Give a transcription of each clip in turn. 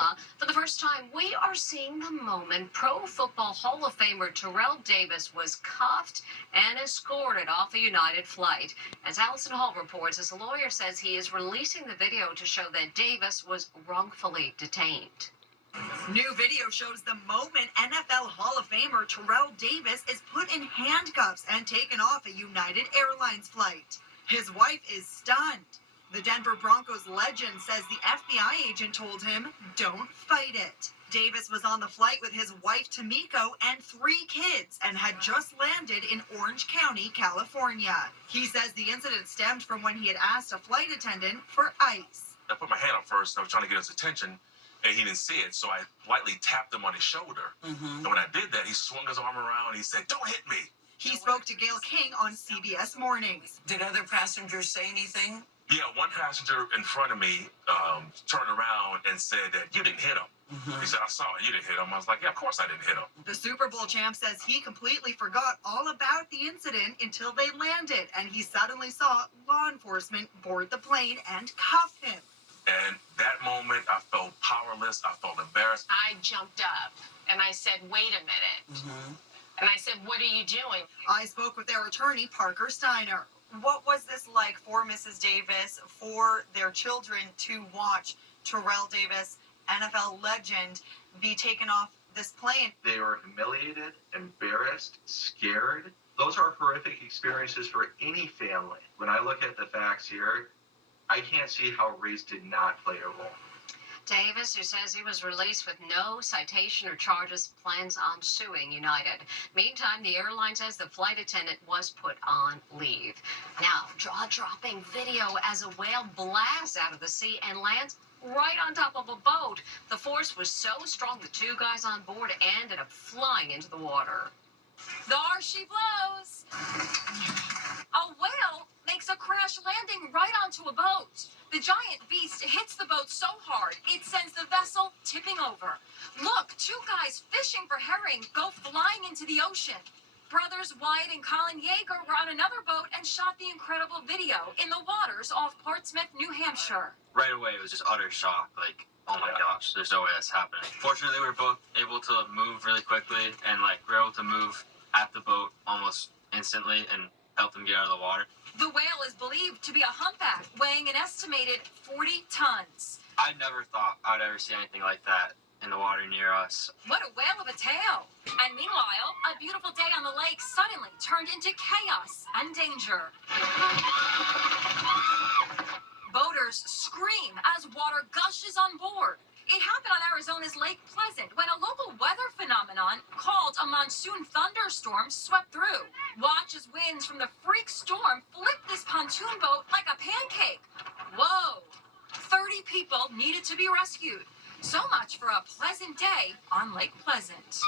drama. For the first time, we are seeing the moment Pro Football Hall of Famer Terrell Davis was cuffed and escorted off a United flight. As Allison Hall reports, his lawyer says he is releasing the video to show that Davis was wrongfully detained. New video shows the moment NFL Hall of Famer Terrell Davis is put in handcuffs and taken off a United Airlines flight. His wife is stunned. The Denver Broncos legend says the FBI agent told him, "Don't fight it." Davis was on the flight with his wife Tamiko and 3 kids and had just landed in Orange County, California. He says the incident stemmed from when he had asked a flight attendant for ice. I put my hand up first. I was trying to get his attention, and he didn't see it, so I lightly tapped him on his shoulder. And when I did that, he swung his arm around and he said, "Don't hit me." He spoke to Gayle King on CBS Mornings. Did other passengers say anything? Yeah, one passenger in front of me turned around and said that you didn't hit him. He said, "I saw it. You didn't hit him." I was like, "Yeah, of course I didn't hit him." The Super Bowl champ says he completely forgot all about the incident until they landed, and he suddenly saw law enforcement board the plane and cuff him. And that moment, I felt powerless. I felt embarrassed. I jumped up and I said, "Wait a minute." And I said, "What are you doing?" I spoke with their attorney, Parker Steiner. What was this like for Mrs. Davis, for their children to watch Terrell Davis, NFL legend, be taken off this plane? They were humiliated, embarrassed, scared. Those are horrific experiences for any family. When I look at the facts here, I can't see how race did not play a role. Davis, who says he was released with no citation or charges, plans on suing United. Meantime, the airline says the flight attendant was put on leave. Now, jaw-dropping video as a whale blasts out of the sea and lands right on top of a boat. The force was so strong the 2 guys on board ended up flying into the water. There she blows. A whale makes a crash landing right onto a boat. The giant beast hits the boat so hard, it sends the vessel tipping over. Look, 2 guys fishing for herring go flying into the ocean. Brothers Wyatt and Colin Yeager were on another boat and shot the incredible video in the waters off Portsmouth, New Hampshire. Right away, it was just utter shock. Like, oh my gosh, there's no way that's happening. Fortunately, we were both able to move really quickly, and we were able to move at the boat almost instantly and help them get out of the water. The whale is believed to be a humpback, weighing an estimated 40 tons. I never thought I'd ever see anything like that in the water near us. What a whale of a tale! And meanwhile, a beautiful day on the lake suddenly turned into chaos and danger. Boaters scream as water gushes on board. It happened on Arizona's Lake Pleasant when a local weather phenomenon called a monsoon thunderstorm swept through. Watch as winds from the freak storm flip this pontoon boat like a pancake. Whoa! 30 people needed to be rescued. So much for a pleasant day on Lake Pleasant.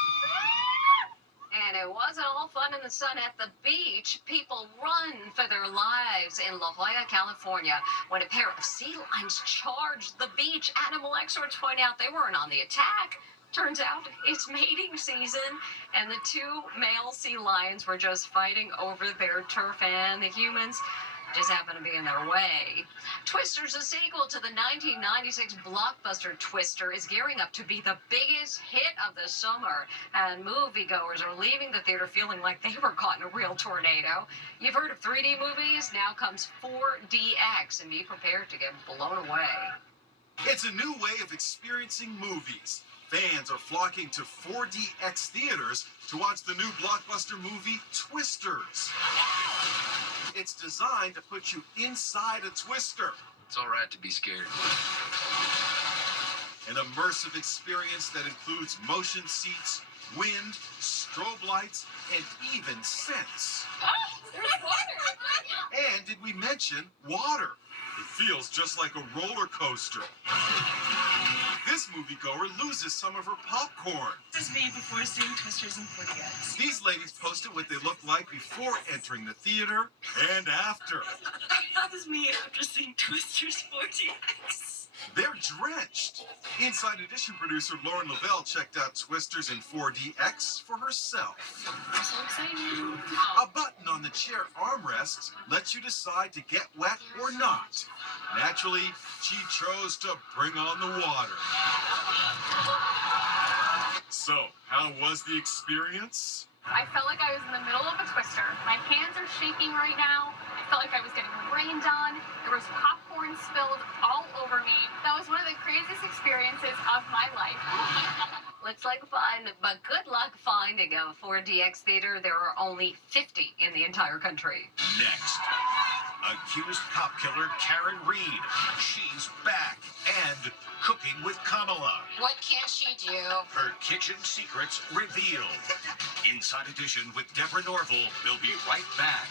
And it wasn't all fun in the sun at the beach. People run for their lives in La Jolla, California, when a pair of sea lions charged the beach. Animal experts point out they weren't on the attack. Turns out it's mating season, and the 2 male sea lions were just fighting over their turf, and the humans just happened to be in their way. Twister's a sequel to the 1996 blockbuster Twister is gearing up to be the biggest hit of the summer, and moviegoers are leaving the theater feeling like they were caught in a real tornado. You've heard of 3D movies? Now comes 4DX, and be prepared to get blown away. It's a new way of experiencing movies. Fans are flocking to 4DX theaters to watch the new blockbuster movie Twisters. It's designed to put you inside a twister. It's all right to be scared. An immersive experience that includes motion seats, wind, strobe lights, and even scents. Oh, there's water! And did we mention water? It feels just like a roller coaster. This moviegoer loses some of her popcorn. This is me before seeing Twisters and 4DX. These ladies posted what they looked like before entering the theater and after. That is me after seeing Twisters 4DX. They're drenched. Inside Edition producer Lauren Lavelle checked out Twisters in 4DX for herself. I'm so excited. A button on the chair armrests lets you decide to get wet or not. Naturally, she chose to bring on the water. How was the experience? I felt like I was in the middle of a twister. My hands are shaking right now. I felt like I was getting rained on. There was popcorn spilled all over me. That was one of the craziest experiences of my life. Looks like fun, but good luck finding a 4DX theater. There are only 50 in the entire country. Next, accused cop killer Karen Reed. She's back and cooking with Kamala. What can she do? Her kitchen secrets revealed. Inside Edition with Deborah Norville will be right back.